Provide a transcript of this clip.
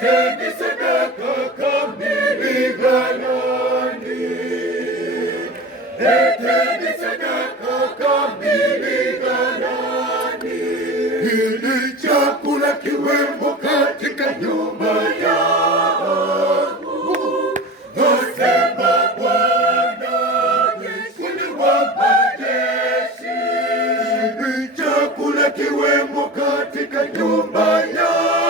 Leteni sadaka kamili ghalani, leteni sadaka kamili ghalani, ili chakula kiwemo katika nyumba yangu, asema Bwana Mwenyezi wa majeshi. Ili chakula kiwemo katika nyumba yangu,